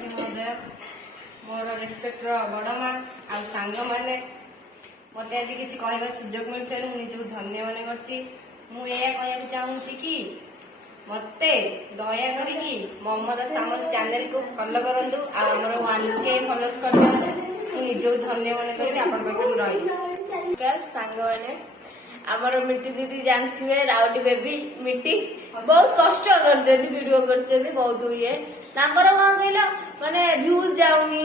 सभापति महोदय more respect बड़ माँ आ सांग मैंने मत आज किसी कहवा सुजोग मिलू निजक धन्य मन कर चाहूँगी कि मत दया कर ममता सामल चैनल को फॉलो करूँ आमर 1K फॉलोअर्स कर दिखाँ निजक धन्य मन करी आपण पाखे रही सांग मैंने आमर मिट्टी दीदी जानते राउडी बेबी मिट्टी बहुत कष्ट कर वीडियो कर बहुत ये कौन कहल माने व्यूज जाऊनी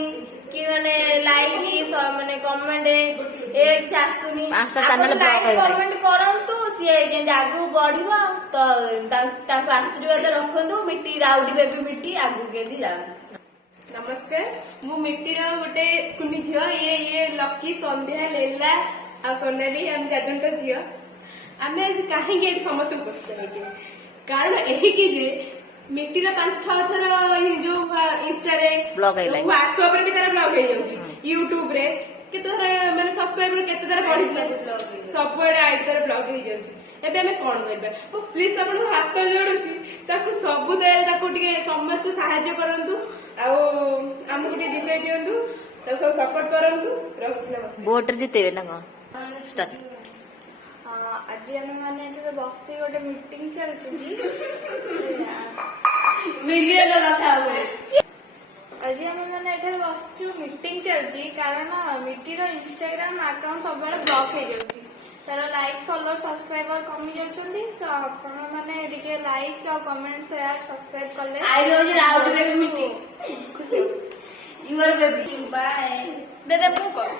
कि माने लाइक माने कमेंट ए କିଛି आसुनी कमेंट करंतु सी आगू बढ़िबो तो ताको आशीर्वाद रखंतु मिट्टी राउडी बेबी मिट्टी आगू केदी जाऊ। नमस्कार मु मिट्टी रो गोटे कुनी झियो ये लकी संध्या लेला आ सोनाली हम जगंटर झियो आमे आज कहीं समस्त उपस्थित होइछे कारण एही कि जे मिट्टी रो 5-6 थर जो इंस्टा रे ब्लॉग आइला व्हाट्सएप रे केते ब्लॉग हे जाउची यूट्यूब रे केते थर माने सब्सक्राइबर केते थर बढ़ी सबरे आइड तर ब्लॉग हे जाउची एबे हमें कोन करबा ओ प्लीज अपन हाथ जोडुची ताको सब दे ताको टिके समस्त सहायता करंतु आ हमको टिके जिते दियंतु ताको सब सपोर्ट करंतु रखछि नमस्कार वोटर जितेबे ना को स्टार्ट आज आम मैंने बस गोटे मीटिंग चलती मिलियन कथा आज आम मैंने बस मीटिंग चलती कारण मिट्टी इंस्टाग्राम अकाउंट सब ब्लॉक हो जाऊँगी तार लाइक फॉलोअर सब्सक्राइबर कमी जाऊँगी तो आपण मैंने लाइक और कमेंट शेयर सब्सक्राइब कले आई रोज राउंड बेबी मीटिंग खुशी यूर बेबी बाय दे मु कर